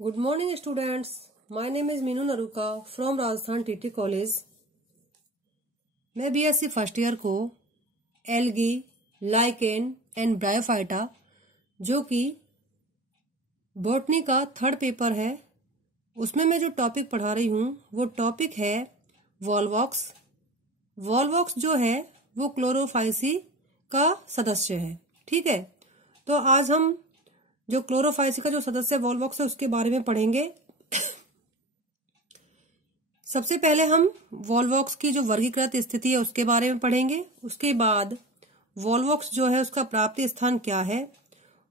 Good morning, students. My name is Meenu Naruka from Rajasthan TT college. मैं BSc first year को algae, lichen and bryophyta जो कि botany का third paper है, उसमें मैं जो टॉपिक पढ़ा रही हूँ वो टॉपिक है वॉल्वॉक्स। वॉल्वॉक्स जो है वो क्लोरोफाइसी का सदस्य है। ठीक है, तो आज हम जो क्लोरोफाइसी का जो सदस्य वॉल्वॉक्स है उसके बारे में पढ़ेंगे। सबसे पहले हम वॉल्वॉक्स की जो वर्गीकृत स्थिति है उसके बारे में पढ़ेंगे। उसके बाद वॉल्वॉक्स जो है उसका प्राप्ति स्थान क्या है,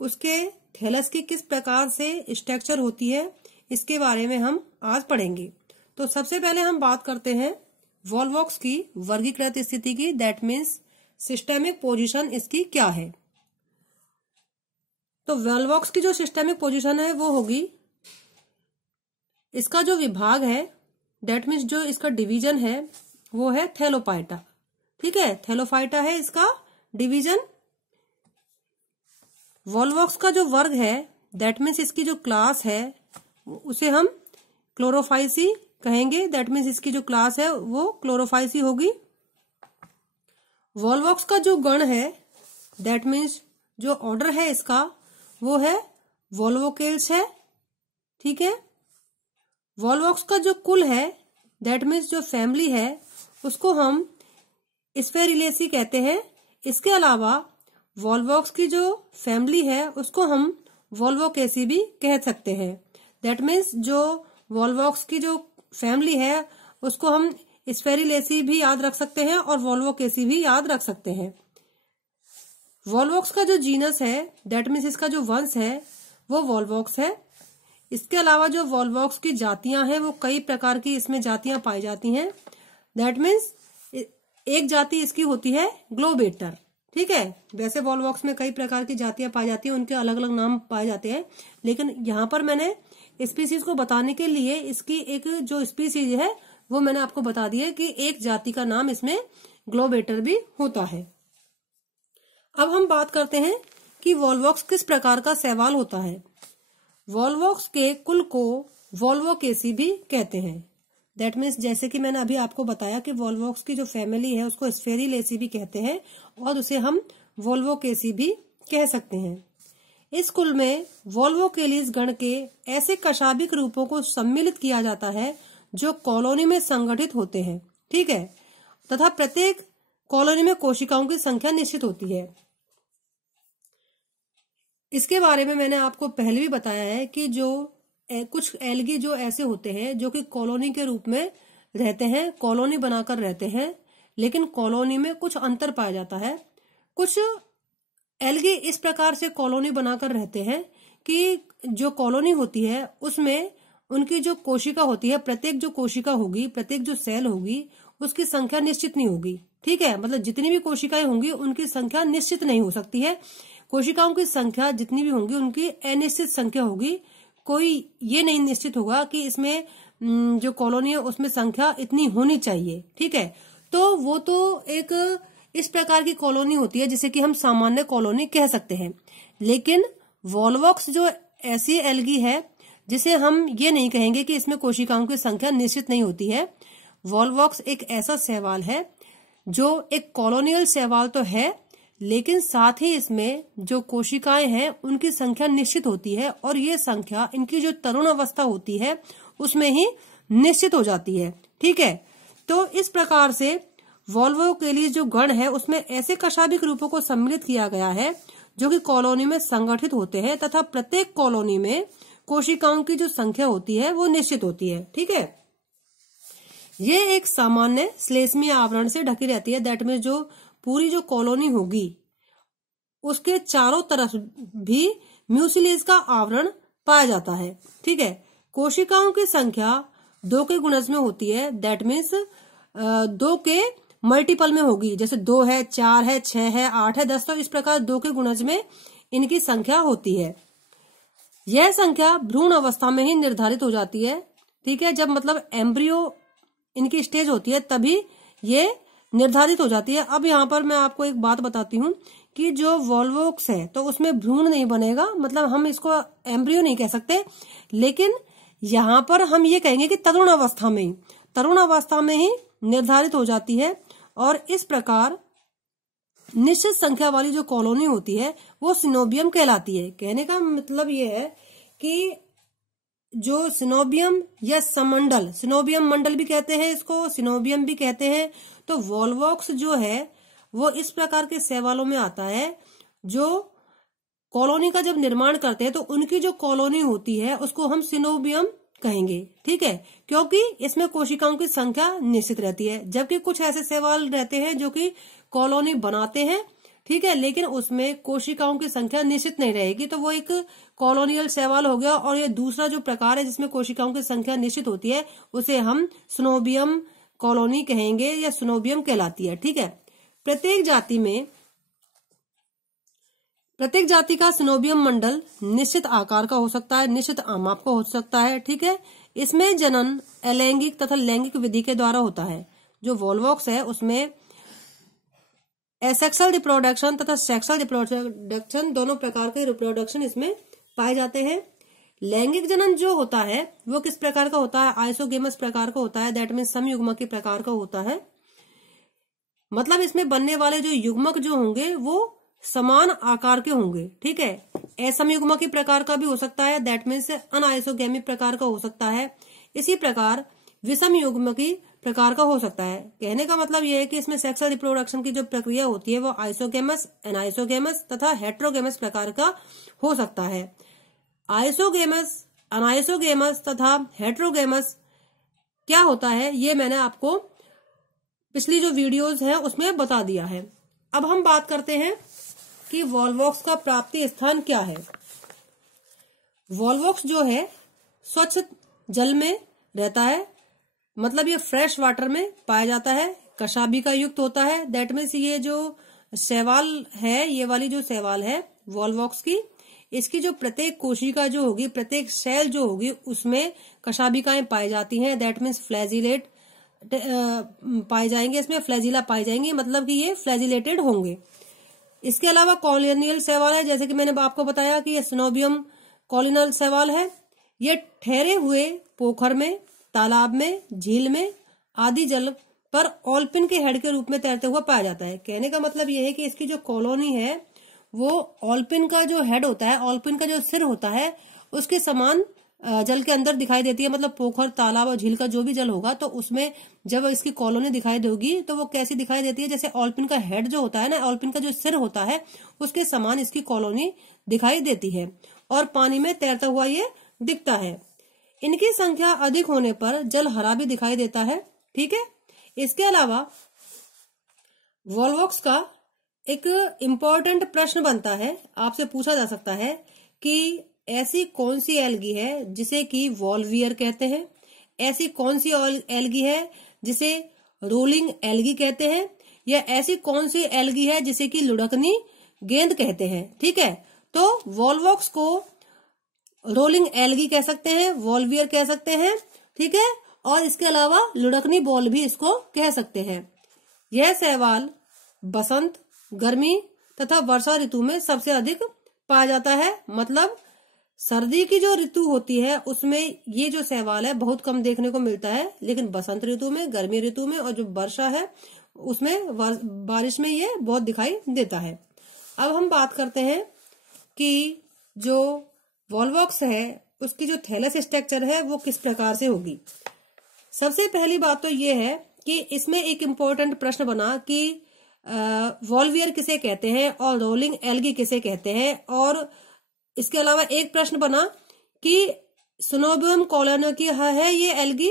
उसके थैलस की किस प्रकार से स्ट्रक्चर होती है, इसके बारे में हम आज पढ़ेंगे। तो सबसे पहले हम बात करते हैं वॉल्वॉक्स की वर्गीकृत स्थिति की, दैट मीन्स सिस्टेमिक पोजीशन इसकी क्या है। तो वॉल्वॉक्स की जो सिस्टेमिक पोजीशन है वो होगी, इसका जो विभाग है दैट मीन्स जो इसका डिवीजन है वो है थैलोफाइटा। ठीक है, थैलोफाइटा है इसका डिवीजन। वॉल्वॉक्स का जो वर्ग है दैट मीन्स इसकी जो क्लास है उसे हम क्लोरोफाइसी कहेंगे, दैट मीन्स इसकी जो क्लास है वो क्लोरोफाइसी होगी। वॉल्वॉक्स का जो गण है दैट मीन्स जो ऑर्डर है इसका वो है वॉल्वोकेल्स है। ठीक है, वॉल्वॉक्स का जो कुल है दैट मीन्स जो फैमिली है उसको हम स्फेरिलेसी कहते हैं। इसके अलावा वॉल्वॉक्स की जो फैमिली है उसको हम वॉल्वोकेसी भी कह सकते हैं। दैट मीन्स जो वॉल्वॉक्स की जो फैमिली है उसको हम स्फेरिलेसी भी याद रख सकते हैं और वॉल्वोकेसी भी याद रख सकते हैं। वॉल्वॉक्स का जो जीनस है दैट मीन्स इसका जो वंश है वो वॉल्वॉक्स है। इसके अलावा जो वॉल्वॉक्स की जातियां हैं वो कई प्रकार की इसमें जातियां पाई जाती हैं। दैट मीन्स एक जाति इसकी होती है ग्लोबेटर। ठीक है, वैसे वॉल्वॉक्स में कई प्रकार की जातियां पाई जाती हैं, उनके अलग अलग नाम पाए जाते हैं, लेकिन यहाँ पर मैंने स्पीसीज को बताने के लिए इसकी एक जो स्पीसीज है वो मैंने आपको बता दी है कि एक जाति का नाम इसमें ग्लोबेटर भी होता है। अब हम बात करते हैं कि वॉल्वॉक्स किस प्रकार का शैवाल होता है। वॉल्वॉक्स के कुल को वॉल्वोकेसी भी कहते हैं। दैट मीन्स जैसे कि मैंने अभी आपको बताया कि वॉल्वॉक्स की जो फैमिली है उसको स्फेरिलेसी भी कहते हैं और उसे हम वॉल्वोकेसी भी कह सकते हैं। इस कुल में वॉल्वोकेलीज गण के ऐसे कशाभिक रूपों को सम्मिलित किया जाता है जो कॉलोनी में संगठित होते हैं। ठीक है, तथा प्रत्येक कॉलोनी में कोशिकाओं की संख्या निश्चित होती है। इसके बारे में मैंने आपको पहले भी बताया है कि जो कुछ एल्गी जो ऐसे होते हैं जो कि कॉलोनी के रूप में रहते हैं, कॉलोनी बनाकर रहते हैं, लेकिन कॉलोनी में कुछ अंतर पाया जाता है। कुछ एल्गी इस प्रकार से कॉलोनी बनाकर रहते हैं कि जो कॉलोनी होती है उसमें उनकी जो कोशिका होती है, प्रत्येक जो कोशिका होगी, प्रत्येक जो सेल होगी उसकी संख्या निश्चित नहीं होगी। ठीक है, मतलब जितनी भी कोशिकाएं होंगी उनकी संख्या निश्चित नहीं हो सकती है। कोशिकाओं की संख्या जितनी भी होंगी उनकी अनिश्चित संख्या होगी। कोई ये नहीं निश्चित होगा कि इसमें जो कॉलोनी है उसमें संख्या इतनी होनी चाहिए। ठीक है, तो वो तो एक इस प्रकार की कॉलोनी होती है जिसे कि हम सामान्य कॉलोनी कह सकते हैं। लेकिन वॉल्वॉक्स जो ऐसी एल्गी है जिसे हम ये नहीं कहेंगे कि इसमें कोशिकाओं की संख्या निश्चित नहीं होती है। वॉल्वॉक्स एक ऐसा शैवाल है जो एक कॉलोनियल शैवाल तो है, लेकिन साथ ही इसमें जो कोशिकाएं हैं उनकी संख्या निश्चित होती है और ये संख्या इनकी जो तरुण अवस्था होती है उसमें ही निश्चित हो जाती है। ठीक है, तो इस प्रकार से वॉल्वोकेलीज जो गण है उसमें ऐसे कशाभिक रूपों को सम्मिलित किया गया है जो कि कॉलोनी में संगठित होते हैं तथा प्रत्येक कॉलोनी में कोशिकाओं की जो संख्या होती है वो निश्चित होती है। ठीक है, ये एक सामान्य श्लेष्मीय आवरण से ढकी रहती है। दैट मीन्स जो पूरी जो कॉलोनी होगी उसके चारों तरफ भी म्यूसिलेज का आवरण पाया जाता है। ठीक है, कोशिकाओं की संख्या 2 के गुणज में होती है। दैट मीन्स 2 के मल्टीपल में होगी, जैसे 2 है, 4 है, 6 है, 8 है, 10, तो इस प्रकार 2 के गुणज में इनकी संख्या होती है। यह संख्या भ्रूण अवस्था में ही निर्धारित हो जाती है। ठीक है, जब मतलब एम्ब्रियो इनकी स्टेज होती है तभी ये निर्धारित हो जाती है। अब यहाँ पर मैं आपको एक बात बताती हूँ कि जो वॉल्वोक्स है तो उसमें भ्रूण नहीं बनेगा, मतलब हम इसको एम्ब्रियो नहीं कह सकते, लेकिन यहाँ पर हम ये कहेंगे कि तरुण अवस्था में ही निर्धारित हो जाती है। और इस प्रकार निश्चित संख्या वाली जो कॉलोनी होती है वो सिनोबियम कहलाती है। कहने का मतलब ये है कि जो सिनोबियम या समंडल, सिनोबियम मंडल भी कहते हैं इसको, सिनोबियम भी कहते हैं, तो वॉल्वोक्स जो है वो इस प्रकार के शैवालों में आता है जो कॉलोनी का जब निर्माण करते हैं तो उनकी जो कॉलोनी होती है उसको हम सिनोबियम कहेंगे, ठीक है, क्योंकि इसमें कोशिकाओं की संख्या निश्चित रहती है। जबकि कुछ ऐसे शैवाल रहते हैं जो कि कॉलोनी बनाते हैं, ठीक है, लेकिन उसमें कोशिकाओं की संख्या निश्चित नहीं रहेगी, तो वो एक कॉलोनियल शैवाल हो गया। और ये दूसरा जो प्रकार है जिसमें कोशिकाओं की संख्या निश्चित होती है उसे हम सिनोबियम कॉलोनी कहेंगे या सिनोबियम कहलाती है, ठीक है। प्रत्येक जाति का सिनोबियम मंडल निश्चित आकार का हो सकता है, निश्चित आमाप का हो सकता है, ठीक है। इसमें जनन अलैंगिक तथा लैंगिक विधि के द्वारा होता है। जो वॉल्वोक्स है उसमें एसेक्सुअल रिप्रोडक्शन तथा सेक्सुअल रिप्रोडक्शन दोनों प्रकार के रिप्रोडक्शन इसमें पाए जाते हैं। लैंगिक जनन जो होता है वो किस प्रकार का होता है? आइसोगेमस प्रकार का होता है, दैट मीन्स समयुग्मकी प्रकार का होता है। मतलब इसमें बनने वाले जो युग्मक जो होंगे वो समान आकार के होंगे, ठीक है। असमयुग्मकी प्रकार का भी हो सकता है, दैट मीन्स अनआइसोगेमिक प्रकार का हो सकता है। इसी प्रकार विषम युग्मकी प्रकार का हो सकता है। कहने का मतलब यह है कि इसमें सेक्सुअल रिप्रोडक्शन की जो प्रक्रिया होती है वो आइसोगेमस, एनाइसोगेमस तथा हेट्रोगेमस प्रकार का हो सकता है। आइसोगेमस, अनाइसोगेमस तथा हेट्रोगेमस क्या होता है ये मैंने आपको पिछली जो वीडियोस है उसमें बता दिया है। अब हम बात करते हैं कि वॉल्वोक्स का प्राप्ति स्थान क्या है। वॉल्वोक्स जो है स्वच्छ जल में रहता है, मतलब ये फ्रेश वाटर में पाया जाता है, कशाभिका युक्त होता है, दैट मीन्स ये जो शैवाल है, ये वाली जो शैवाल है वॉल्वोक्स की, इसकी जो प्रत्येक कोशिका जो होगी, प्रत्येक सेल जो होगी उसमें कशाभिकाएं पाई जाती हैं, दैट मीन्स फ्लैजिलेट पाए जाएंगे, इसमें फ्लैजिला पाई जाएंगी, मतलब कि ये फ्लैजिलेटेड होंगे। इसके अलावा कॉलोनियल शैवाल है, जैसे कि मैंने आपको बताया कि ये सिनोबियम कॉलोनियल शैवाल है। ये ठहरे हुए पोखर में, तालाब में, झील में आदि जल पर ऑल्पिन के हेड के रूप में तैरते हुआ पाया जाता है। कहने का मतलब यह है कि इसकी जो कॉलोनी है वो ऑल्पिन का जो हेड होता है, ऑल्पिन का जो सिर होता है उसके समान जल के अंदर दिखाई देती है। मतलब पोखर, तालाब और झील का जो भी जल होगा तो उसमें जब इसकी कॉलोनी दिखाई देगी तो वो कैसी दिखाई देती है, जैसे ऑल्पिन का हेड जो होता है ना, ऑल्पिन का जो सिर होता है उसके समान इसकी कॉलोनी दिखाई देती है और पानी में तैरता हुआ ये दिखता है। इनकी संख्या अधिक होने पर जल हरा भी दिखाई देता है, ठीक है। इसके अलावा वॉल्वोक्स का एक इम्पोर्टेंट प्रश्न बनता है, आपसे पूछा जा सकता है कि ऐसी कौन सी एल्गी है जिसे कि वॉल्वियर कहते हैं, ऐसी कौन सी एल्गी है जिसे रोलिंग एल्गी कहते हैं, या ऐसी कौन सी एल्गी है जिसे कि लुढ़कनी गेंद कहते हैं, ठीक है। तो वॉल्वोक्स को रोलिंग एल्गी कह सकते हैं, वॉल्वियर कह सकते हैं, ठीक है, और इसके अलावा लुढ़कनी बॉल भी इसको कह सकते हैं। यह शैवाल बसंत, गर्मी तथा वर्षा ऋतु में सबसे अधिक पाया जाता है। मतलब सर्दी की जो ऋतु होती है उसमें ये जो शैवाल है बहुत कम देखने को मिलता है, लेकिन बसंत ऋतु में, गर्मी ऋतु में और जो वर्षा है उसमें, बारिश में ये बहुत दिखाई देता है। अब हम बात करते हैं कि जो वॉल्वोक्स है उसकी जो थैलस स्ट्रक्चर है वो किस प्रकार से होगी। सबसे पहली बात तो ये है कि इसमें एक इम्पोर्टेंट प्रश्न बना कि वॉल्वियर किसे कहते हैं और रोलिंग एल्गी किसे कहते हैं, और इसके अलावा एक प्रश्न बना कि सिनोबियम कॉलोनी की है ये एल्गी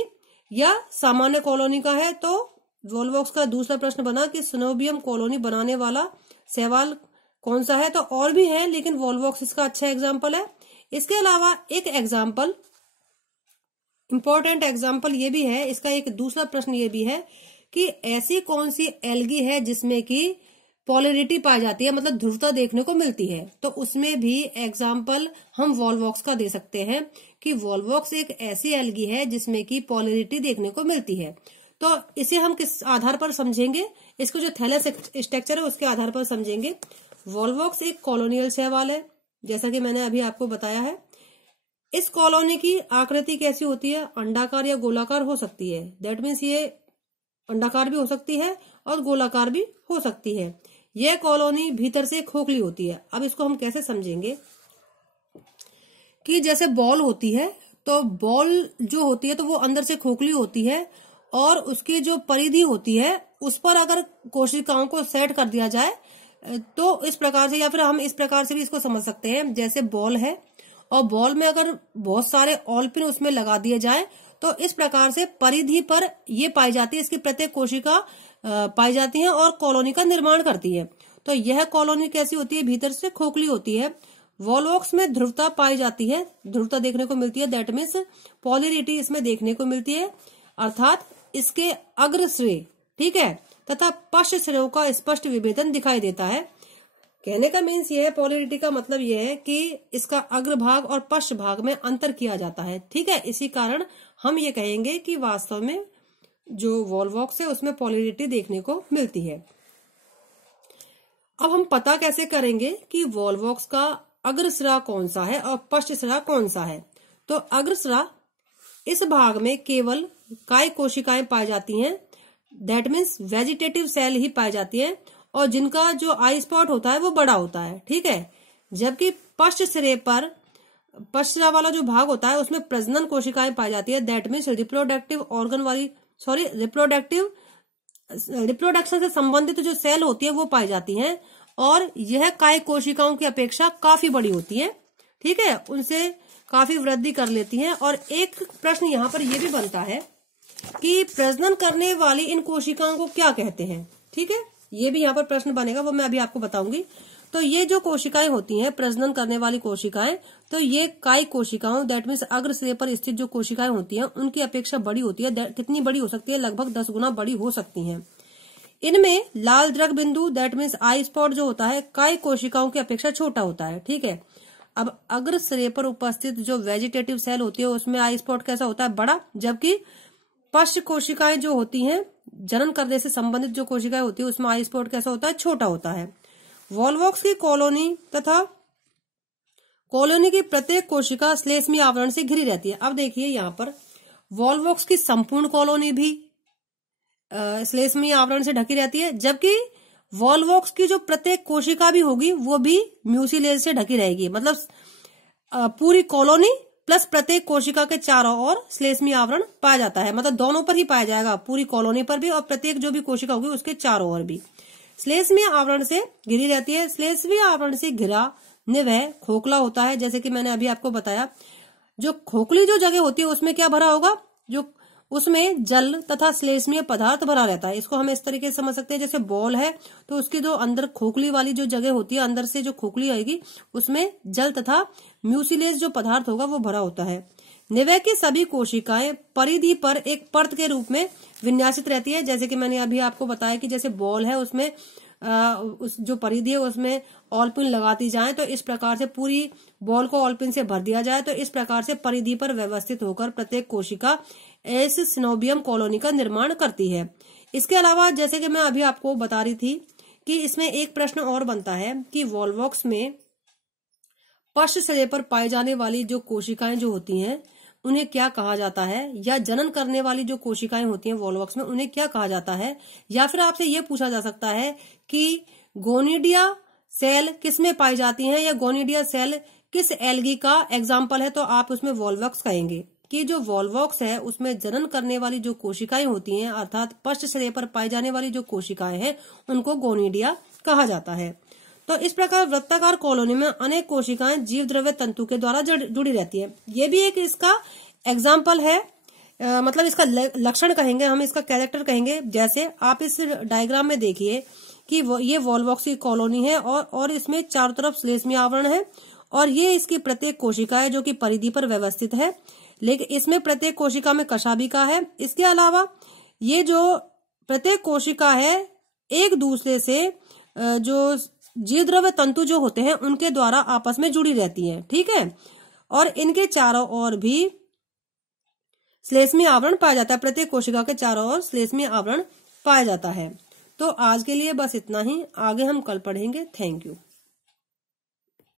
या सामान्य कॉलोनी का है। तो वॉल्वोक्स का दूसरा प्रश्न बना कि सिनोबियम कॉलोनी बनाने वाला शैवाल कौन सा है। तो और भी है लेकिन वॉल्वोक्स इसका अच्छा एग्जाम्पल है। इसके अलावा एक एग्जाम्पल, इंपॉर्टेंट एग्जाम्पल ये भी है, इसका एक दूसरा प्रश्न ये भी है कि ऐसी कौन सी एल्गी है जिसमें कि पोलैरिटी पाई जाती है, मतलब ध्रुवता देखने को मिलती है। तो उसमें भी एग्जाम्पल हम वॉल्वोक्स का दे सकते हैं कि वॉल्वोक्स एक ऐसी एल्गी है जिसमें कि पोलैरिटी देखने को मिलती है। तो इसे हम किस आधार पर समझेंगे, इसको जो थैलस स्ट्रक्चर है उसके आधार पर समझेंगे। वॉल्वॉक्स एक कॉलोनियल शैवाल है, जैसा कि मैंने अभी आपको बताया है। इस कॉलोनी की आकृति कैसी होती है? अंडाकार या गोलाकार हो सकती है। दैट मीन्स ये अंडाकार भी हो सकती है और गोलाकार भी हो सकती है। यह कॉलोनी भीतर से खोखली होती है। अब इसको हम कैसे समझेंगे कि जैसे बॉल होती है, तो बॉल जो होती है तो वो अंदर से खोखली होती है और उसकी जो परिधि होती है उस पर अगर कोशिकाओं को सेट कर दिया जाए तो इस प्रकार से, या फिर हम इस प्रकार से भी इसको समझ सकते हैं, जैसे बॉल है और बॉल में अगर बहुत सारे ऑलपिन उसमें लगा दिए जाए तो इस प्रकार से परिधि पर ये पाई जाती है, इसकी प्रत्येक कोशिका पाई जाती है और कॉलोनी का निर्माण करती है। तो यह कॉलोनी कैसी होती है? भीतर से खोखली होती है। वॉल्वॉक्स में ध्रुवता पाई जाती है, ध्रुवता देखने को मिलती है। दैट मीन्स पॉलरिटी इसमें देखने को मिलती है, अर्थात इसके अग्रश्रेय, ठीक है, तथा पश्च श्रेयों का स्पष्ट विभेदन दिखाई देता है। कहने का मीन्स ये है, पॉलरिटी का मतलब ये है कि इसका अग्रभाग और पश्च भाग में अंतर किया जाता है, ठीक है। इसी कारण हम ये कहेंगे कि वास्तव में जो वॉल्वॉक्स है उसमें पॉलरिटी देखने को मिलती है। अब हम पता कैसे करेंगे कि वॉल्वॉक्स का अग्रसिरा कौन सा है और पश्च सिरा कौन सा है? तो अग्रसिरा इस भाग में केवल काय कोशिकाएं पाई जाती हैं, दैट मीन्स वेजिटेटिव सेल ही पाई जाती है और जिनका जो आई स्पॉट होता है वो बड़ा होता है, ठीक है। जबकि पश्च सिरे पर पश्च सिरा वाला जो भाग होता है उसमें प्रजनन कोशिकाएं पाई जाती है, दैट मीन्स रिप्रोडक्टिव ऑर्गन वाली, रिप्रोडक्शन से संबंधित जो सेल होती है वो पाई जाती हैं और यह काय कोशिकाओं की अपेक्षा काफी बड़ी होती है, ठीक है, उनसे काफी वृद्धि कर लेती हैं। और एक प्रश्न यहाँ पर यह भी बनता है कि प्रजनन करने वाली इन कोशिकाओं को क्या कहते हैं, ठीक है, ये भी यहाँ पर प्रश्न बनेगा, वो मैं अभी आपको बताऊंगी। तो ये जो कोशिकाएं होती हैं, प्रजनन करने वाली कोशिकाएं, तो ये काय कोशिकाओं, दैट मीन्स अग्र सिरे पर स्थित जो कोशिकाएं होती हैं उनकी अपेक्षा बड़ी होती है। कितनी बड़ी हो सकती है? लगभग 10 गुना बड़ी हो सकती हैं। इनमें लाल द्रग बिंदु, दैट मीन्स आई स्पॉट जो होता है, काय कोशिकाओं की अपेक्षा छोटा होता है, ठीक है। अब अग्र सिरे पर उपस्थित जो वेजिटेटिव सेल होती है उसमें आई स्पॉट कैसा होता है? बड़ा। जबकि पश्च कोशिकाएं जो होती हैं, जनन करने से संबंधित जो कोशिकाएं होती है उसमें आई स्पॉट कैसा होता है? छोटा होता है। वॉल्वॉक्स की कॉलोनी तथा कॉलोनी की प्रत्येक कोशिका श्लेष्मीय आवरण से घिरी रहती है। अब देखिए यहाँ पर वॉल्वॉक्स की संपूर्ण कॉलोनी भी श्लेष्मीय आवरण से ढकी रहती है, जबकि वॉल्वॉक्स की जो प्रत्येक कोशिका भी होगी वो भी म्यूसिलेज से ढकी रहेगी। मतलब पूरी कॉलोनी प्लस प्रत्येक कोशिका के चारों ओर श्लेष्मीय आवरण पाया जाता है, मतलब दोनों पर ही पाया जाएगा, पूरी कॉलोनी पर भी और प्रत्येक जो भी कोशिका होगी उसके चारों ओर भी श्लेष्मीय आवरण से घिरी रहती है। श्लेष्मीय आवरण से घिरा निवह खोखला होता है, जैसे कि मैंने अभी आपको बताया। जो खोखली जो जगह होती है उसमें क्या भरा होगा? जो उसमें जल तथा श्लेष्मीय पदार्थ भरा रहता है। इसको हम इस तरीके से समझ सकते हैं, जैसे बॉल है तो उसकी जो अंदर खोखली वाली जो जगह होती है, अंदर से जो खोखली आएगी उसमें जल तथा म्यूसिलेज जो पदार्थ होगा वो भरा होता है। निवह की सभी कोशिकाएं परिधि पर एक परत के रूप में विन्यासित रहती है, जैसे कि मैंने अभी आपको बताया कि जैसे बॉल है उसमें उस जो परिधि है उसमें ऑलपिन लगाती जाए तो इस प्रकार से पूरी बॉल को ऑलपिन से भर दिया जाए तो इस प्रकार से परिधि पर व्यवस्थित होकर प्रत्येक कोशिका इस सिनोबियम कॉलोनी का निर्माण करती है। इसके अलावा जैसे कि मैं अभी आपको बता रही थी कि इसमें एक प्रश्न और बनता है कि वॉल्वॉक्स में पश्च सिरे पर पाई जाने वाली जो कोशिकाएं जो होती हैं उन्हें क्या कहा जाता है, या जनन करने वाली जो कोशिकाएं होती हैं वॉल्वॉक्स में उन्हें क्या कहा जाता है। या फिर आपसे ये पूछा जा सकता है कि गोनिडिया सेल किसमें पाई जाती हैं, या गोनिडिया सेल किस एल्गी का एग्जाम्पल है, तो आप उसमें वॉल्वॉक्स कहेंगे कि जो वॉल्वॉक्स है उसमें जनन करने वाली जो कोशिकाएं होती हैं अर्थात पश्च सिरे पर पाई जाने वाली जो कोशिकाएं हैं उनको गोनिडिया कहा जाता है। तो इस प्रकार वृत्ताकार कॉलोनी में अनेक कोशिकाएं जीव द्रव्य तंतु के द्वारा जुड़ी रहती है। ये भी एक इसका एग्जाम्पल है, मतलब इसका लक्षण कहेंगे हम, इसका कैरेक्टर कहेंगे। जैसे आप इस डायग्राम में देखिए कि ये वॉल्वॉक्स की कॉलोनी है और इसमें चारों तरफ श्लेष्मीय आवरण है और ये इसकी प्रत्येक कोशिका है जो कि परिधि पर व्यवस्थित है, लेकिन इसमें प्रत्येक कोशिका में कशाभिका है। इसके अलावा ये जो प्रत्येक कोशिका है एक दूसरे से जो जीव द्रव्य तंतु जो होते हैं उनके द्वारा आपस में जुड़ी रहती हैं, ठीक है, और इनके चारों ओर भी श्लेष्मीय आवरण पाया जाता है। प्रत्येक कोशिका के चारों ओर श्लेष्मीय आवरण पाया जाता है। तो आज के लिए बस इतना ही, आगे हम कल पढ़ेंगे। Thank you.